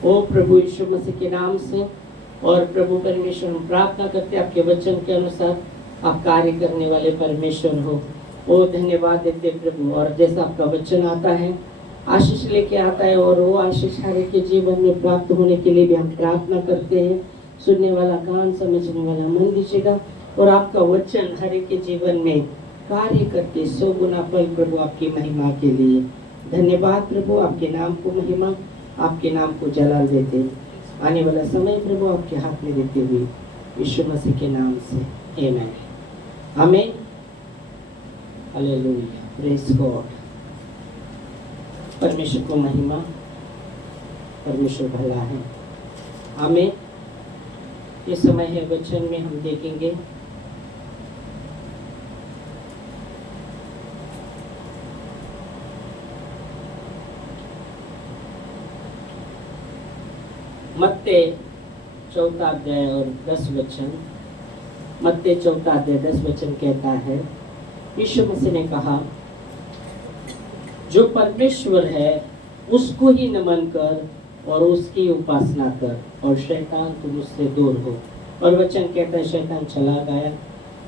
ओ प्रभु यीशु मसीह के नाम से। और प्रभु परमेश्वर, हम प्रार्थना करते आपके वचन के अनुसार आप कार्य करने वाले परमेश्वर हो। ओ धन्यवाद देते प्रभु। और जैसा आपका वचन आता है, आशीष लेके आता है, और वो आशीष हर एक के जीवन में प्राप्त होने के लिए भी हम प्रार्थना करते हैं। सुनने वाला कान, समझने वाला मन दीजिएगा, और आपका वचन हर एक के जीवन में कार्य करके 100 गुना फल प्रभु आपकी महिमा के लिए। धन्यवाद प्रभु, आपके नाम को महिमा, आपके नाम को जलाल देते। आने वाला समय प्रभु आपके हाथ में देते हुए यीशु मसीह के नाम से आमीन। आमीन। Hallelujah, praise God. परमेश्वर को महिमा, परमेश्वर भला है। आमीन। ये समय है वचन में हम देखेंगे मत्ती 4 अध्याय और 10 वचन। मत्ती 4 अध्याय 10 वचन कहता है, यीशु मसीह ने कहा, जो परमेश्वर है उसको ही नमन कर और उसकी उपासना कर, और शैतान तुम उससे दूर हो। और वचन कहता है, शैतान चला गया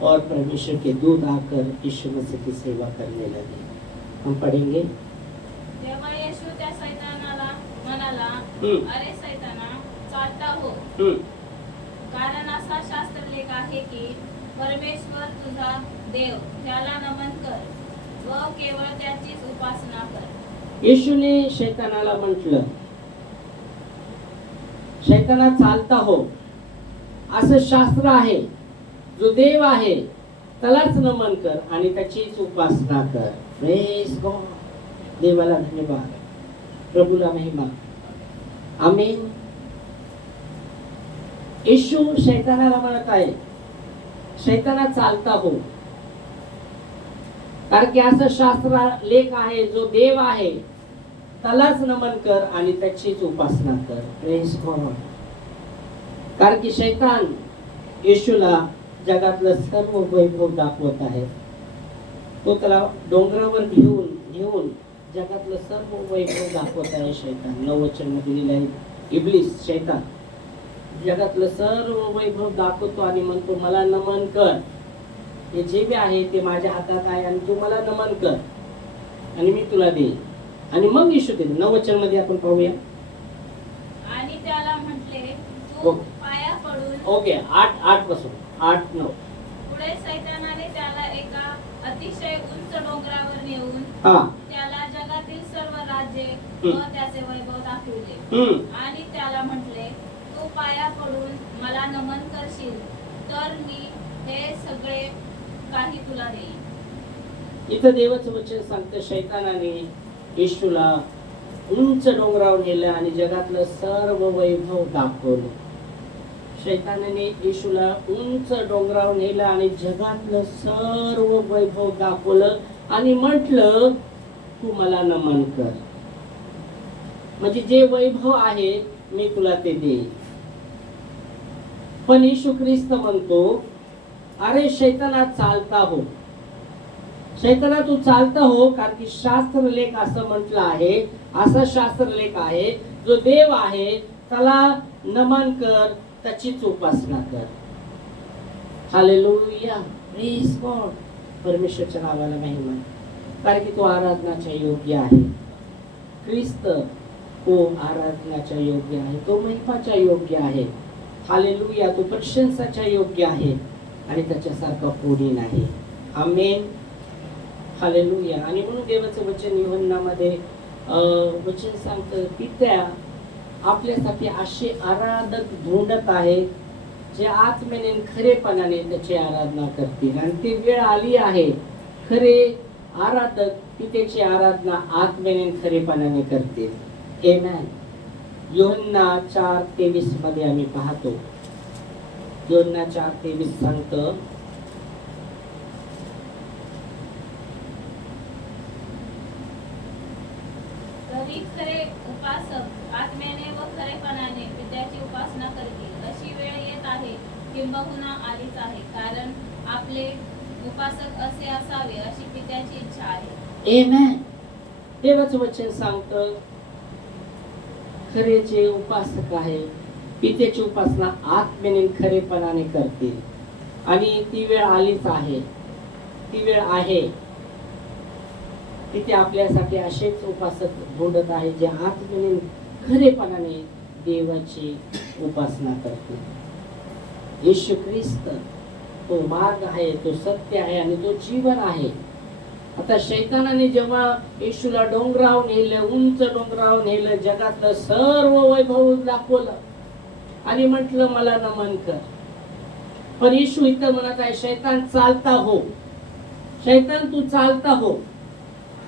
और परमेश्वर के दूत आकर यीशु मसीह की सेवा करने लगे। हम पढ़ेंगे। तेव्हा येशू त्या शैतानाला म्हणाला, अरे शैताना, चालता हो, कारण असा शास्त्रलेख आहे की परमेश्वर तुझा देव, त्याला नमन कर व केवळ त्याचीच उपासना कर। येशूने शैतानाला म्हटलं, शैताना चालता हो, असं शास्त्र आहे, जो देव आहे त्यालाच नमन कर आणि त्याचीच उपासना कर। Praise God. देवाला धन्यवाद, प्रभूला महिमा। आमीन। येशू शैतानाला म्हणत आहे, शैताना चालता हो, कारण की असं शास्त्र लेख आहे, जो देव आहे त्यालाच नमन कर आणि त्याचीच उपासना कर। Praise God. कारण की शैतान येशूला जगातलं सर्व वैभव दाखवत आहे। तो त्याला डोंगरावर घेऊन जगातलं सर्व वैभव दाखवत आहे। शैतान 9 वचन मध्ये लिहिलं आहे, इब्लिस शैतान जगातलं सर्व वैभव दाखवतो आणि म्हणतो, मला नमन कर, हे जे बी आहे ते माझ्या हातात आहे आणि तू मला नमन कर आणि मी तुला देईन। आणि मग येशू देईल। 9 वचन मध्ये आपण पाहूया। आणि त्याला म्हटले, तू पाया पडून। ओके, 8 पासून 8 9। पुढे शैतानाने त्याला एका अतिशय उंच डोंगरावर नेऊन त्याला जगातील सर्व राज्ये व त्याचे वैभव दाखविले आणि त्याला म्हटले, तू पाया पडून मला नमन करशील तर मी हे सगळे काही तुला देईन। इथं देवाचं वचन सांगतं, शैतानाने येशूला उंच डोंगरावर नेलं आणि जगातलं सर्व वैभव दाखवलं। शैतानाने येशूला उंच डोंगरावर नेलं आणि जगातलं सर्व वैभव दाखवलं आणि म्हटलं, तू मला नमन कर, म्हणजे जे वैभव आहे मी तुला ते देईन। पण येशू ख्रिस्त म्हणतो, अरे शैताना चालता हो, शैताना तू चालता हो, कारण की शास्त्रलेख असं म्हटलं आहे, असा शास्त्रलेख आहे, जो देव आहे त्याला नमन कर, त्याचीच उपासना कर। Hallelujah, praise God. परमेश्वरच्या नावाला महिमा, कारण की तो आराधनाच्या योग्य आहे। ख्रिस्त तो आराधनाच्या योग्य आहे, तो महिमाच्या योग्य आहे। हालेलुया, तो प्रशंसाच्या योग्य आहे आणि त्याच्यासारखा कोणी नाही। आमेन। हालेलुया। आणि म्हणून देवाचं वचन यूहन्नामध्ये वचन सांगतं, पित्या आपल्यासाठी असे आराधक ढूंढत आहे जे आत्म्याने खरेपणाने त्याची आराधना करतील। आणि ती वेळ आली आहे, खरे आराधक पित्याची आराधना आत्म्याने खरेपणाने करतील। आमेन। यूहन्ना 4:23 मध्ये आम्ही पाहतो, यूहन्ना 4:23 सांगतं, तरी खरे उपासक आत्म्याने व खरेपणाने पित्याची उपासना करतील। अशी वेळ येत आहे, किंबहुना आलीच आहे, कारण आपले उपासक असे असावे अशी पित्याची इच्छा आहे। आमेन। देवाचं वचन सांगतं, खरेचे उपासक आहे, पितेची उपासना आत्म्याने खरेपणाने करतील. आणि ती वेळ आलीच आहे, ती वेळ आहे. तिथे आपल्यासाठी असेच उपासक भोंडत आहे जे आत्म्याने खरेपणाने देवाची उपासना करतील. येशू ख्रिस्त तो मार्ग आहे, तो सत्य आहे आणि तो जीवन आहे. आता शैतानाने जेव्हा येशूला डोंगरावर नेलं, उंच डोंगरावर नेलं, जगातलं सर्व वैभव दाखवलं आणि म्हटलं मला नमन कर. पण येशू इथं म्हणत आहे, शैतान चालता हो, शैतान तू चालता हो.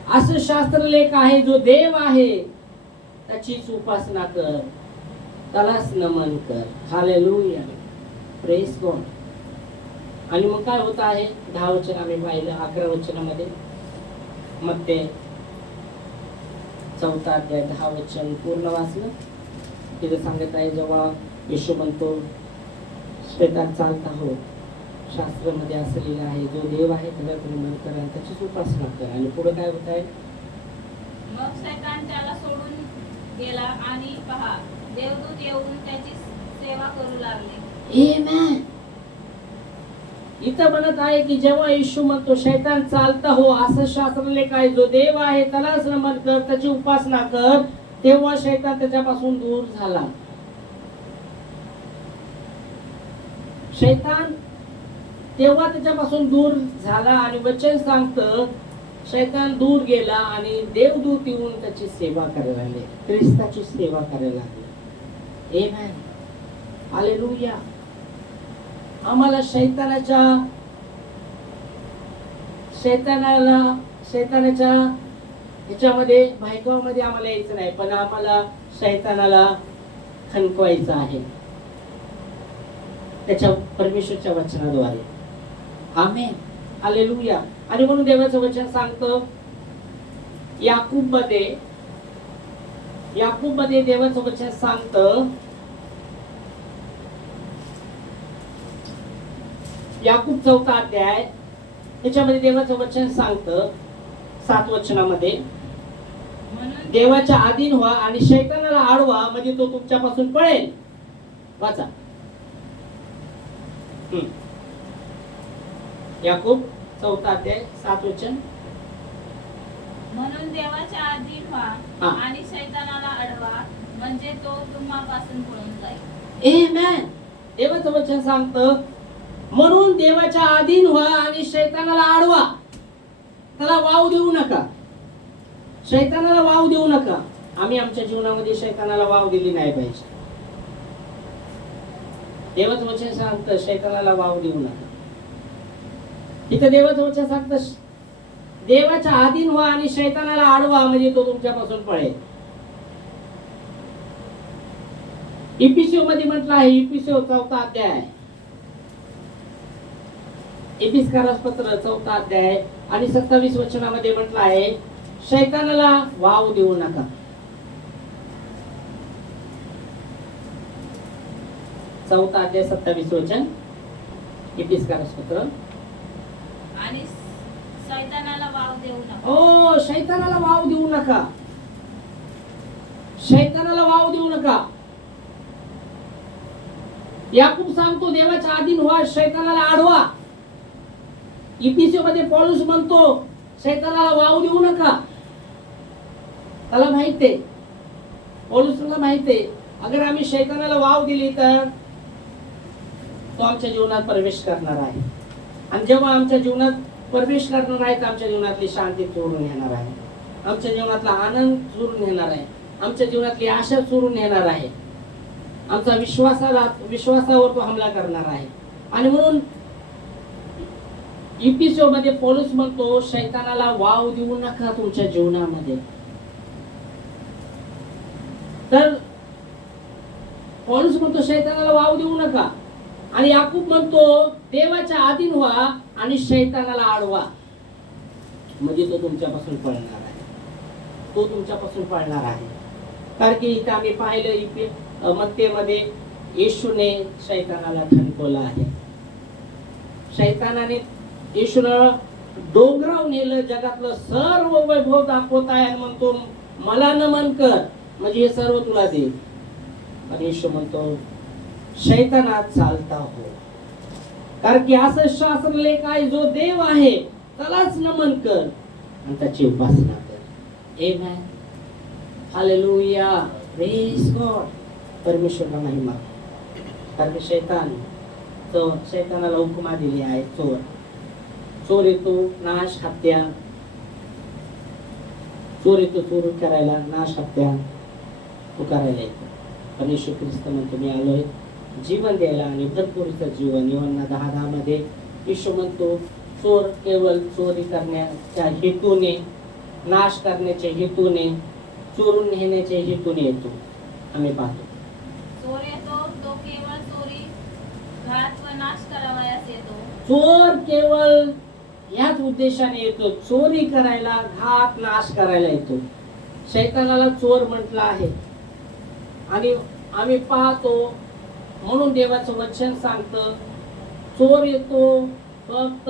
असं शास्त्रलेख आहे, जो देव आहे त्याचीच उपासना कर, त्यालाच नमन कर. Hallelujah, praise God. आणि मग काय होत आहे, 10 वचन आम्ही पाहिलं. 11 वचनामध्ये मत्ते 4 अध्याय 10 वचन पूर्ण वाचलं. तिथं सांगत आहे, जेव्हा येशू म्हणतो शैतान चालता हो, शास्त्रामध्ये असं लिहिलं आहे, जो देव आहे त्याला तुम्ही मन करा आणि त्याचीच उपासना करा. आणि पुढे काय होत आहे, मग शैतान त्याला सोडून गेला आणि पहा देवदूत येऊन त्याची सेवा करू लागले. आमेन. इथं म्हणत आहे की जेव्हा येशू म्हणतो शैतान चालता हो, असं शास्त्रलेख आहे, जो देव आहे त्यालाच नमन कर, त्याची उपासना कर, तेव्हा शैतान त्याच्यापासून दूर झाला. शैतान तेव्हा त्याच्यापासून दूर झाला. आणि वचन सांगतं शैतान दूर गेला आणि देवदूत येऊन त्याची सेवा करायला लागले, ख्रिस्ताची सेवा करायला लागले. आमेन, हालेलुया. आम्हाला शैतानाच्या ह्याच्यामध्ये भायकामध्ये आम्हाला यायचं नाही, पण आम्हाला शैतानाला खणकवायचं आहे त्याच्या परमेश्वरच्या वचनाद्वारे. आमेन, हालेलुया. आणि म्हणून देवाचं वचन सांगतं याकूबमध्ये देवाचं वचन सांगतं, याकूब 4 अध्याय त्याच्यामध्ये देवाचं वचन सांगतं 7 वचनामध्ये, देवाच्या अधीन व्हा आणि शैतानाला अडवा, म्हणजे तो तुमच्यापासून पळेल. वाचा. याकूब 4 अध्याय 7 वचन. म्हणून देवाच्या अधीन व्हा आणि शैतानाला अडवा, म्हणजे तो तुम्हापासून पळून जाईल. आमेन. देवाचं वचन सांगतं म्हणून देवाच्या अधीन व्हा आणि शैतानाला अडवा, त्याला वाव देऊ नका, शैतानाला वाव देऊ नका. आम्ही आमच्या जीवनामध्ये शैतानाला वाव दिली नाही पाहिजे. देवाचं वचन सांगतं शैतानाला वाव देऊ नका. इथं देवाचं वचन सांगतं देवाच्या अधीन व्हा आणि शैतानाला अडवा, म्हणजे तो तुमच्यापासून पळेल. इफिसियो मध्ये म्हटलं आहे, इफिसियो 4 अध्याय, इफिसकारास पत्र 4 अध्याय आणि 27 वचनामध्ये म्हटलं आहे शैतानाला वाव देऊ नका. 4 अध्याय 27 वचन, इफिसकारास पत्र. आणि शैतानाला वाव देऊ नका. ओ, शैतानाला वाव देऊ नका, शैतानाला वाव देऊ नका. याकूब सांगतो देवाच्या अधीन व्हा, शैतानाला अडवा. इफिसियो मध्ये पौलुस म्हणतो शैतानाला वाव देऊ नका. त्याला माहित आहे, पौलुसला माहित आहे, अगर आम्ही शैतानाला वाव दिली तर तो आमच्या जीवनात प्रवेश करणार आहे. आणि जेव्हा आमच्या जीवनात प्रवेश करणार आहे तर आमच्या जीवनातली शांती चोरून येणार आहे, आमच्या जीवनातला आनंद चोरून येणार आहे, आमच्या जीवनातली आशा चोरून येणार आहे, आमचा विश्वासावर तो हमला करणार आहे. आणि म्हणून इफिसियो मध्ये पौलुस म्हणतो शैतानाला वाव देऊ नका तुमच्या जीवनामध्ये. तर पौलुस म्हणतो शैतानाला वाव देऊ नका. आणि याकूब म्हणतो देवाच्या अधीन व्हा आणि शैतानाला अडवा, म्हणजे तो तुमच्यापासून पळणार आहे, तो तुमच्यापासून पळणार आहे. कारण की इथे आम्ही पाहिलं मत्तेमध्ये येशूने शैतानाला खणकवलं आहे. शैतानाने येशूला डोंगरावर नेलं, जगातलं सर्व वैभव दाखवत आहे आणि म्हणतो मला नमन कर, म्हणजे हे सर्व तुला देईल. आणि येशू म्हणतो शैतानात चालता हो, कारण की असं शास्त्र लेख आहे, जो देव आहे त्यालाच नमन कर आणि त्याची उपासना कर. आमेन, हालेलुया, प्रेज गॉड. परमेश्वराला महिमा. कारण शैतानाला हुकमा दिली आहे, चोर येतो, नाश, हत्या. चोर येतो चोरी करायला, नाश, हत्या तो करायला येतो. पण येशू ख्रिस्त म्हणतो मी आलोय जीवन द्यायला आणि भरपूरचं जीवन. योहन्ना 10:10 मध्ये येशू म्हणतो चोर केवळ चोरी करण्याच्या हेतूने, नाश करण्याच्या हेतूने, चोरून नेण्याच्या हेतूने येतो. आम्ही पाहतो चोर येतो तो केवळ चोरी, घात व नाश करावयास येतो. चोर केवळ याच उद्देशाने येतो, चोरी करायला, घात, नाश करायला येतो. शैतानाला चोर म्हटलं आहे. आणि आम्ही पाहतो म्हणून देवाचं वचन सांगतं चोर येतो फक्त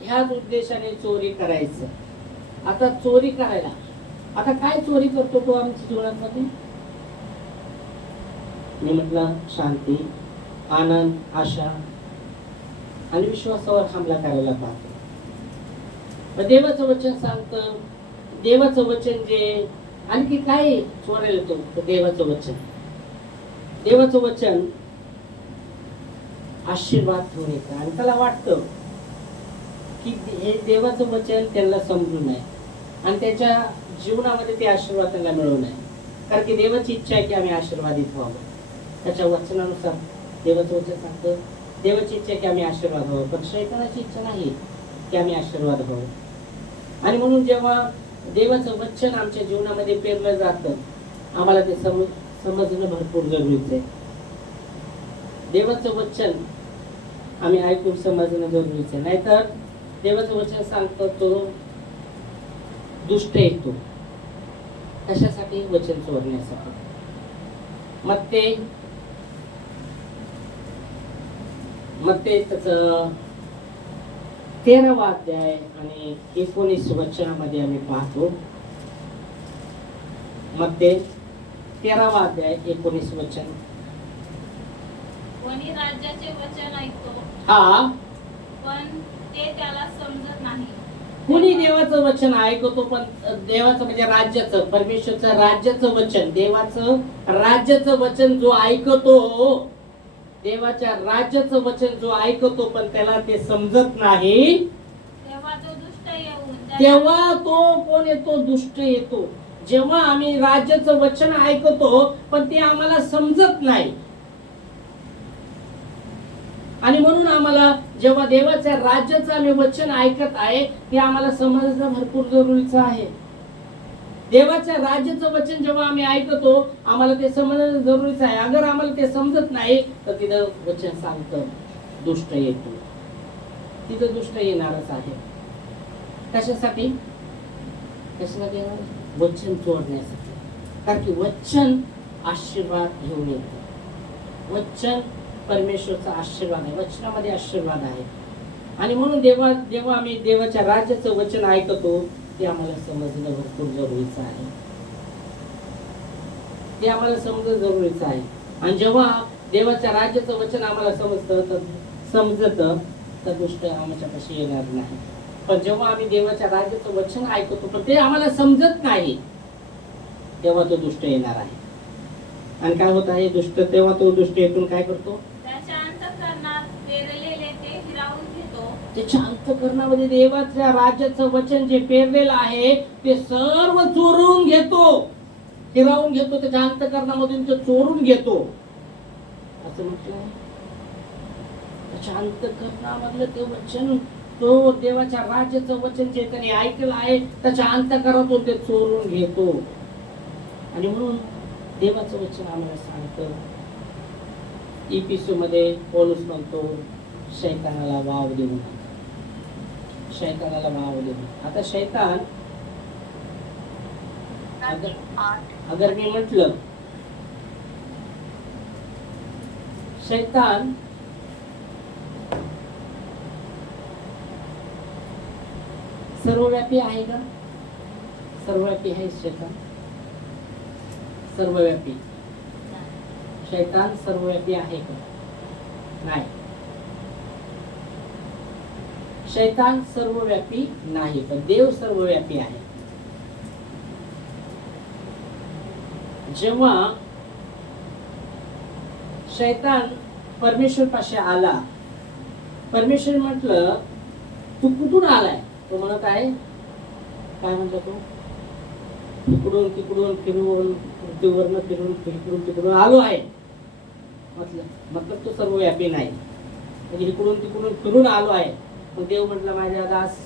ह्याच उद्देशाने चोरी करायचं. आता चोरी करायला, आता काय चोरी करतो तो आमच्या जीवनामध्ये? मी म्हटलं शांती, आनंद, आशा आणि विश्वासावर हमला करायला पाहतो. देवाचं वचन सांगतं, देवाचं वचन जे आणखी काय चोरायला येतो? देवाचं वचन. देवाचं वचन आशीर्वाद घेऊन येतं आणि त्याला वाटतं की हे देवाचं वचन त्यांना समजू नये आणि त्याच्या जीवनामध्ये ते आशीर्वाद त्यांना मिळू नये. कारण की देवाची इच्छा आहे की आम्ही आशीर्वादित व्हावं. त्याच्या वचनानुसार देवाचं वचन सांगतं देवाची इच्छा आहे की आम्ही आशीर्वाद व्हावं, पण शैतानाची इच्छा नाही की आम्ही आशीर्वाद व्हावं. आणि म्हणून जेव्हा देवाचं वचन आमच्या जीवनामध्ये पेरलं जातं, आम्हाला ते समजणं भरपूर जरुरीचं आहे. देवाचं वचन आम्ही ऐकून समजणं जरुरीचं आहे. नाहीतर देवाचं वचन सांगतो तो दुष्ट येतो. कशासाठी? वचन चोरण्यासाठी. मग ते त्याचं 13वा अध्याय आणि 19 वचनामध्ये आम्ही पाहतो. मग ते 13वा अध्याय 19 वचन. कोणी राज्याचे वचन ऐकतो हा, पण ते त्याला समजत नाही. कुणी देवाचं वचन ऐकतो, पण देवाचं म्हणजे राज्याचं, परमेश्वरचं राज्याचं वचन, देवाचं राज्याचं वचन जो ऐकतो, देवाच्या राज्याचं वचन जो ऐकतो पण त्याला ते समजत नाही, तेव्हा तो दुष्ट येऊन तेव्हा तो कोण येतो? दुष्ट येतो. जेव्हा आम्ही राज्याचं वचन ऐकतो पण ते आम्हाला समजत नाही, आणि म्हणून आम्हाला जेव्हा देवाच्या राज्याचं आम्ही वचन ऐकत आहे ते आम्हाला समजणं भरपूर जरुरीचं आहे. देवाच्या राज्याचं वचन जेव्हा आम्ही ऐकतो आम्हाला ते समजणं जरुरीचं आहे. अगर आम्हाला ते समजत नाही तर तिथं वचन सांगतं दुष्ट येतो. तिथं दुष्ट येणारच आहे. कशासाठी? येणार? वचन चोरण्यासाठी. कारण की वचन आशीर्वाद घेऊन येतं. वचन परमेश्वरचा आशीर्वाद आहे. वचनामध्ये आशीर्वाद आहे. आणि म्हणून जेव्हा आम्ही देवाच्या राज्याचं वचन ऐकतो ते आम्हाला समजणं भरपूर जरुरीचं आहे. ते आम्हाला समजणं जरुरीचं आहे. आणि जेव्हा देवाच्या राज्याचं वचन आम्हाला समजतं तर दुष्ट आमच्यापाशी येणार नाही. पण जेव्हा आम्ही देवाच्या राज्याचं वचन ऐकतो पण ते आम्हाला समजत नाही तेव्हा तो दुष्ट येणार आहे. आणि काय होत आहे? तेव्हा तो दुष्ट येथून काय करतो? त्याच्या अंतःकरणात पेरलेले ते हिरावून घेतो. त्याच्या अंतःकरणामध्ये देवाच्या राज्याचं वचन जे पेरलेलं आहे ते सर्व चोरून घेतो, हिरावून घेतो. त्याच्या अंतःकरणामधून ते चोरून घेतो असं म्हटलं. त्याच्या अंतःकरणामधलं ते वचन, तो देवाच्या राज्याचं वचन जे त्यांनी ऐकलं आहे त्याच्या अंतःकरणातून ते चोरून घेतो. आणि म्हणून देवाचं वचन आम्हाला सांगतं, इफिसू मध्ये पौलुस म्हणतो शैतानाला वाव देऊ नका. शैतानाला वाव देऊ नका. आता शैतान, अगर मी म्हटलं शैतान सर्वव्यापी आहे का? सर्वव्यापी आहे शैतान. सर्वव्यापी? शैतान सर्वव्यापी आहे का? नाही. शैतान सर्वव्यापी नाही, पण देव सर्वव्यापी आहे. जेव्हा शैतान परमेश्वर पाशी आला, परमेश्वर म्हटलं तू कुठून आलाय? तो म्हणत आहे, काय म्हणतो तो? तिकडून तिकडून फिरून, पृथ्वीवरनं फिरून तिकडून आलो आहे. मतलब तो सर्वव्यापी नाही, म्हणजे इकडून तिकडून फिरून आलो आहे. मग देव म्हटलं माझ्या दास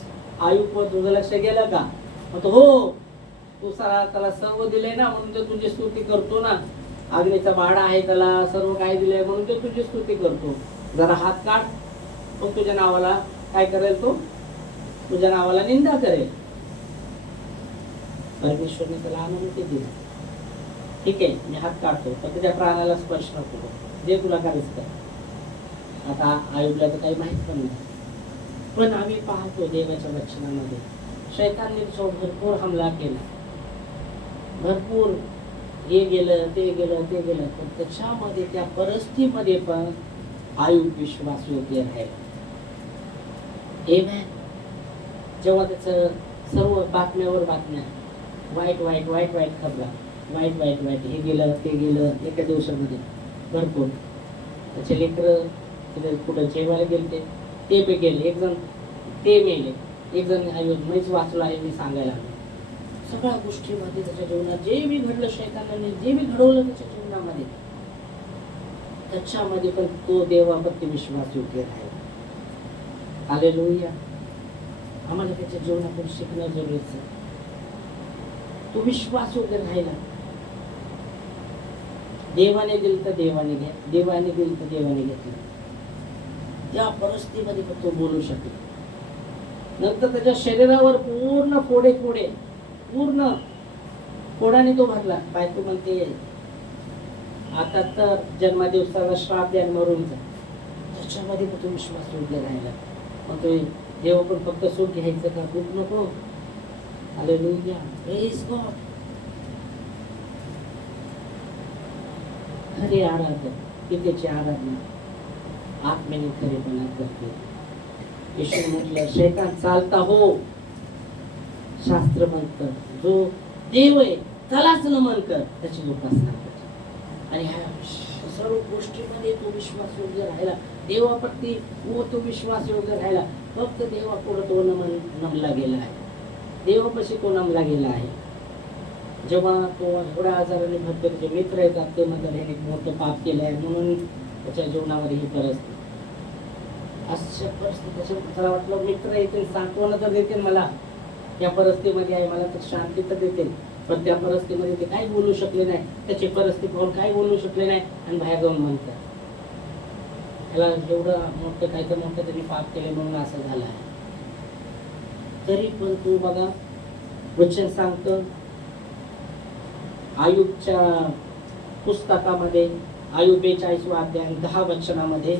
आयुब, तुझं लक्ष गेलं का? म्हणतो हो, तू त्याला सर्व दिले ना, म्हणून तो तुझी स्तुती करतो ना. अग्नीचा भाडा आहे त्याला, सर्व काय दिलंय म्हणून तो तुझी स्तुती करतो. जरा हात काढ, मग तुझ्या नावाला काय करेल? तो तुझ्या नावाला निंदा करेल. परमेश्वरने त्याला अनुमती दिली. ठीक आहे, मी हात काढतो, पण तुझ्या प्राणाला स्पर्श नको, जे तुला करायचं कर. आता आयुबला तर काही माहित पण नाही, पण आम्ही पाहतो देवाच्या वचनामध्ये शैतानने भरपूर हमला केला, भरपूर हे गेलं ते गेलं, पण त्याच्यामध्ये त्या परिस्थितीमध्ये पण आयुब विश्वासयोग्य राहिला. आमेन. जेव्हा त्याचं सर्व बातम्यावर बातम्या, वाईट खबरा, वाईट हे गेलं ते गेलं एका दिवसामध्ये भरपूर. त्याचे लेकरं कुठं जेवायला गेले ते बी गेले, एक जण ते मेले, एक जण मीच वाचलो आहे मी सांगायला. सगळ्या गोष्टीमध्ये त्याच्या जीवनात जे बी घडलं, शैतानाने जे बी घडवलं त्याच्या जीवनामध्ये, त्याच्यामध्ये पण तो देवाप्रती विश्वास योग्य राहिला. हालेलुया. आम्हाला त्याच्या जीवनातून शिकणं जरुरीचं. तो विश्वास योग्य राहिला. देवाने दिलं तर देवाने घ्या, देवाने दिलं तर देवाने घेतलं. त्या परिस्थितीमध्ये तो बोलू शकेल. नंतर त्याच्या शरीरावर पूर्ण फोडे पूर्ण फोडाने तो भरला. बायको म्हणते आता तर जन्मदिवसाला श्राप द्या मरून जा. त्याच्यामध्ये तो विश्वास योग्य राहिला. मग तो देव पण फक्त सुख घ्यायचं का? दुःख नको. हालेलुया. Praise God. खरी आराधना, पितेची आराधना आत्म्याने खरेपणा करते. येशू म्हटलं शैतान चालता हो, शास्त्र म्हणतं जो देव आहे त्यालाच नमन कर, त्याची उपासना कर. आणि ह्या सर्व गोष्टीमध्ये तो विश्वास योग्य राहिला. देवाप्रती तो विश्वास योग्य राहिला. फक्त देवापुढे तो नमला गेला आहे, देवापाशी तो नमला गेला आहे. जेव्हा तो एवढ्या आजाराने भरपूर मित्र येतात ते म्हणतात ह्याने मोठं पाप केलं आहे म्हणून त्याच्या जीवनावर ही परिस्थिती. अशा परिस्थिती त्याला वाटलं मित्र येतील, सांत्वना तर देतील मला, या परिस्थितीमध्ये आहे मला तर शांती तर देतील. पण त्या परिस्थितीमध्ये ते काही बोलू शकले नाही. त्याची परिस्थिती पाहून काही बोलू शकले नाही आणि बाहेर जाऊन म्हणतात त्याला एवढं मोठं काही तर मोठं त्यांनी पाप केले म्हणून असं झालं आहे. तरी पण तू बघा वचन सांगतं आयुबच्या पुस्तकामध्ये, आयुब 42 अध्याय 10 वचनामध्ये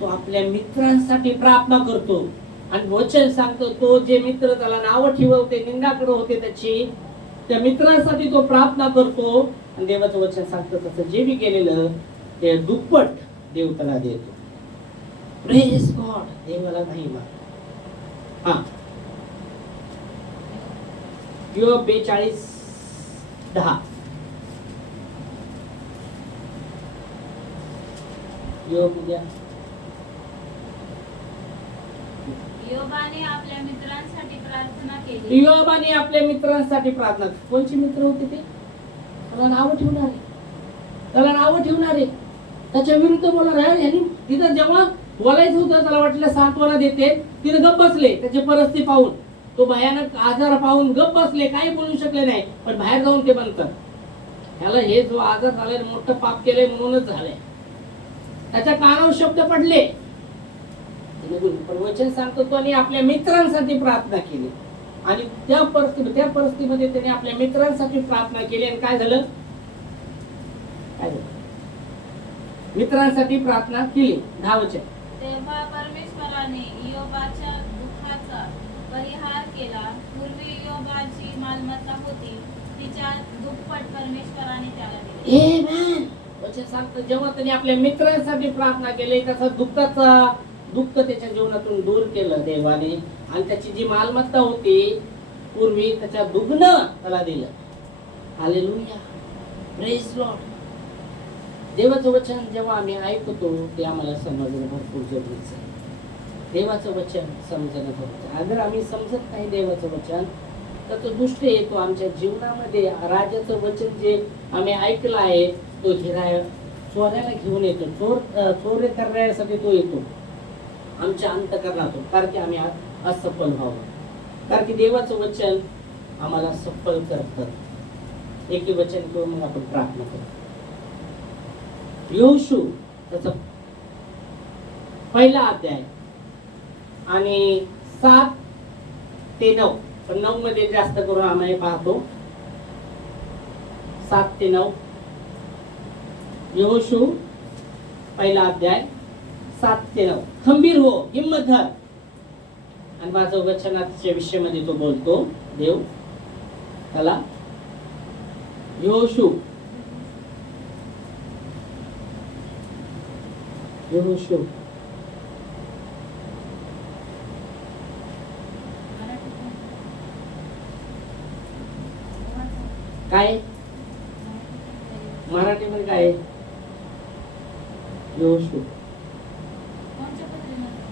तो आपल्या मित्रांसाठी प्रार्थना करतो. आणि वचन सांगतो तो जे मित्र त्याला नाव ठेवते, निंदा करत होते त्याची, त्या मित्रांसाठी तो प्रार्थना करतो. आणि देवाचं वचन सांगतं तसं जे बी केलेलं ते दुप्पट देव त्याला देतो. Praise God. देवाला नाही मा. हा आयुब 42:10. योबाने आपल्या मित्रांसाठी प्रार्थना केली. योबाने आपल्या मित्रांसाठी प्रार्थना. कोणची मित्र होते ते? त्याला नाव ठेवणारे, त्याच्या विरुद्ध बोलणारे. यांनी तिथं जेव्हा बोलायचं होतं त्याला वाटलं सांत्वना देते, तिथं गप्प बसले. त्याची परिस्थिती पाहून, तो भयानक आजार पाहून गप्प बसले, काही बोलू शकले नाही. पण बाहेर जाऊन ते म्हणतात ह्याला हे जो आजार झालाय मोठं पाप केलंय म्हणूनच झालंय. त्याच्या कानावर शब्द पडले. पण वचन सांगतो तो आणि आपल्या मित्रांसाठी प्रार्थना केली. आणि त्या परिस्थितीमध्ये त्याने आपल्या मित्रांसाठी प्रार्थना केली. आणि काय झालं? मित्रांसाठी प्रार्थना केली. 10 वचन. तेव्हा परमेश्वराने योबाच्या दुःखाचा परिहार केला. पूर्वी योबाची मालमत्ता होती तिच्या दुप्पट परमेश्वराने त्याला दिले. आमेन. वचन सांगतं जेव्हा त्यांनी आपल्या मित्रांसाठी प्रार्थना केली त्याचा दुःख त्याच्या जीवनातून दूर केलं देवाने आणि त्याची जी मालमत्ता होती पूर्वी त्याच्या दुग्न त्याला दिलं. Hallelujah, praise Lord. देवाचं वचन जेव्हा आम्ही ऐकतो ते आम्हाला समजणं भरपूर जरुरीचं आहे. देवाचं वचन समजणं भरपूर. अगर आम्ही समजत नाही देवाचं वचन तर तो दुष्ट येतो आमच्या जीवनामध्ये. राजाचं वचन जे आम्ही ऐकलं आहे तो चोऱ्याला घेऊन येतो, चोरी करण्यासाठी तो येतो आमच्या अंतःकरणातून, कारण की आम्ही असफल व्हावं. कारण की देवाचं वचन आम्हाला सफल करतं. एकी वचन घेऊन मग आपण प्रार्थना करू. योशू त्याचा पहिला अध्याय आणि 7 ते 9, पण 9 मध्ये जास्त करून आम्ही पाहतो. 7 ते 9 योशू पहिला अध्याय 7 ते 9. खंबीर हो, हिम्मत धर. आणि माझं वचनाच्या विषयामध्ये तो बोलतो देव त्याला. योशू काय मराठीमध्ये काय आहे? योशू कोणत्या पत्रिकेमध्ये?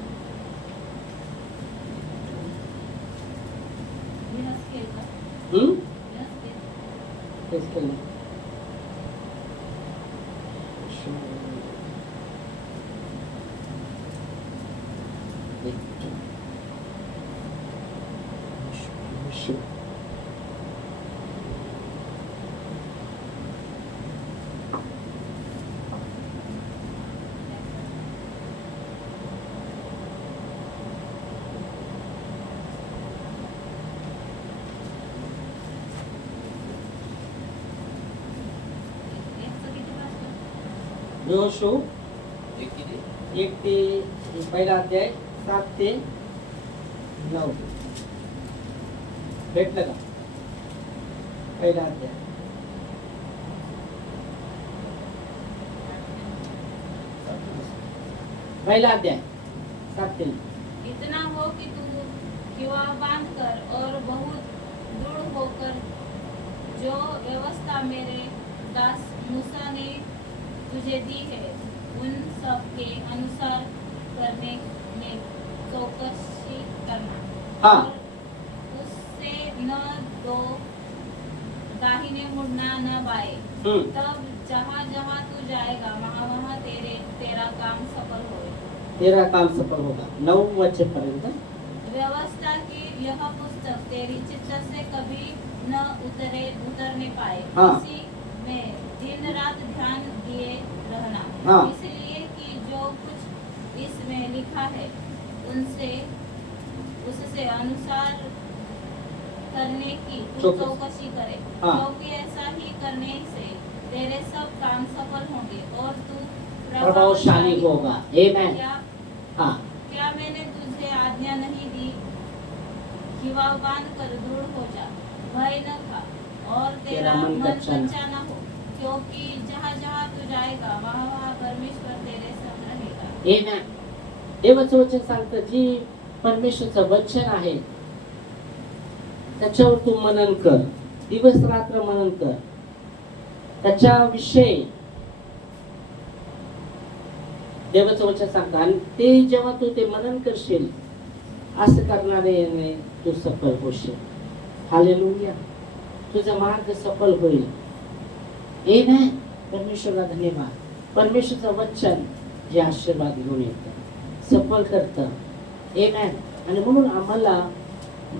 यहेस्केल का? यहेस्केल. तेच केलं. योशू 1 ते पहिला अध्याय 7 ते 9 भेटलं का? पहिला अध्याय पहिला अध्याय 7 ते 9. इतना हो कि तू किवा बांध कर और बहुत दृढ़ होकर जो व्यवस्था मेरे दास मूसा ने तुझे दी है उन सब के अनुसार करने में चौकसी करना. हाँ. और उससे न दो दाहिने मुड़ना न बाएं. तब जहाँ जहाँ तू जाएगा वहाँ वहाँ तेरा काम सफल होगा. तेरा काम सफल होगा. 9 वचनपर्यंत. व्यवस्था की यह पुस्तक तेरी चित्त से कभी न उतरने पाए. हाँ. इसी में दिन रात ध्यान दिए रहना. हाँ. इसलिए कि जो कुछ इसमें लिखा है उससे अनुसार करने की तू चौकसी करे. हाँ. क्योंकि ऐसा ही करने से तेरे सब काम सफल होंगे और तू प्रभावशाली होगा. आमेन. हाँ. क्या मैंने तुझे आज्ञा नहीं दी? किवा बांध कर दृढ़ हो जा, भय न खा और तेरा मन कच्चा न हो, क्योंकि जहाँ जहाँ तू जाएगा वहाँ वहाँ परमेश्वर तेरे संग रहेगा. आमेन. देवाचं वचन सांगतं जी परमेश्वरचं वचन आहे त्याच्यावर तू मनन कर, दिवस रात्र मनन कर त्याच्याविषयी. देवाचं वचन सांगतं आणि ते जेव्हा तू ते मनन करशील असं करणारे तू सफल होशील. हालेलुया. तुझा मार्ग सफल होईल. आमेन. परमेश्वराला धन्यवाद. परमेश्वरचं वचन जे आशीर्वाद घेऊन येतं, सफल करतं. आमेन. आणि म्हणून आम्हाला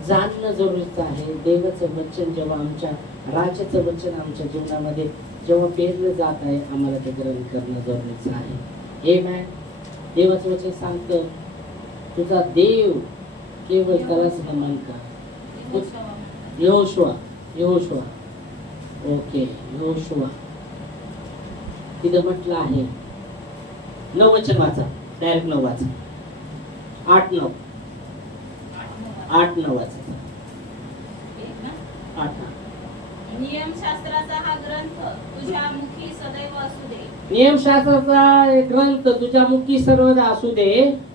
जाणणं जरुरीचं आहे. देवाचं वचन जेव्हा आमच्या राजाचं वचन आमच्या जीवनामध्ये जेव्हा पेरलं जात आहे आम्हाला ते ग्रहण करणं जरुरीचं आहे. आमेन. देवाचं वचन सांगतं तुझा देव केवळ त्यालाच नमन कर. यहोशुआ ओके. यहोशुआ तिथं म्हटलं आहे 9 वचन वाचा. डायरेक्ट 9 वाचा. 8-9 8-9 वाचा. 8 ना. नियमशास्त्राचा हा ग्रंथ तुझ्या मुखी सदैव असू दे. नियमशास्त्राचा ग्रंथ तुझ्या मुखी सर्वदा असू दे.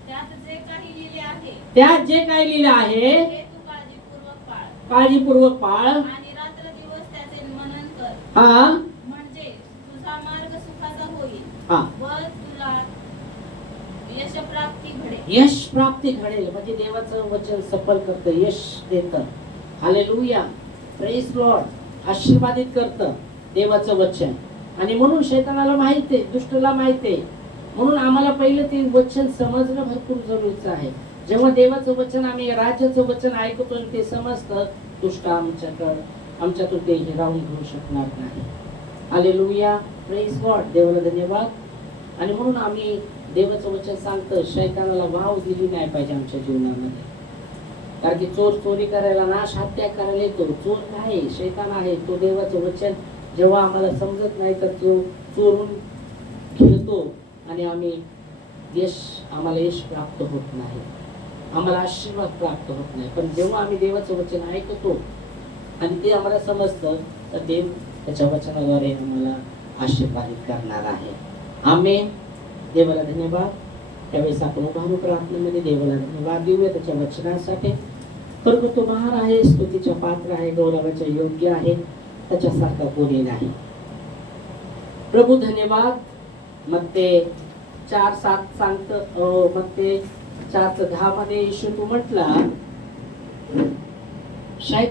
त्यात जे काही लिहिले आहे त्यात जे काही लिहिलं आहे हे तू काळजीपूर्वक पाळ. काळजीपूर्वक पाळ. आणि रात्रदिवस त्याचे मनन कर. हा म्हणजे तुझा मार्ग सुखाचा होईल हा व तुला यशप्राप्ती घडेल. यश प्राप्ती घडेल. म्हणजे देवाचं वचन सफल करतं, यश देतं. Hallelujah, praise Lord. आशीर्वादित करतं देवाचं वचन. आणि म्हणून शैतानाला माहित आहे, दुष्टाला माहित आहे. म्हणून आम्हाला पहिलं ते वचन समजणं भरपूर जरुरीचं आहे. जेव्हा देवाचं वचन आम्ही राज्याचं वचन ऐकतो आणि ते समजतं, दुष्ट आमच्यातून ते हिरावून घेऊ शकणार नाही. Hallelujah, praise Lord. देवाला धन्यवाद. आणि म्हणून आम्ही देवाचं वचन सांगतं, शैतानाला वाव दिली नाही पाहिजे आमच्या जीवनामध्ये. कारण की चोर चोरी करायला, नाश हत्या करायला येतो. चोर काय? शैतान आहे. तो देवाचं वचन जेव्हा आम्हाला समजत नाही तर तो चोरून खेळतो आणि आम्हाला यश प्राप्त होत नाही, आम्हाला आशीर्वाद प्राप्त होत नाही. पण जेव्हा आम्ही देवाचं वचन ऐकतो आणि ते आम्हाला समजतं, तर देव त्याच्या वचनाद्वारे आम्हाला आशीर्वादित करणार आहे. आमेन. देवाला धन्यवाद. त्यावेळेस आपण उभारू प्रार्थनेमध्ये देवाला धन्यवाद देऊया त्याच्या वचनासाठी. तर तो महान आहे, स्तुतीच्या पात्र आहे, गौरवाच्या योग्य आहे, त्याच्यासारखा कोणी नाही. प्रभू धन्यवाद. मग ते 4:7 सांगतं, मग ते 4:10 मध्ये येशू तू म्हटला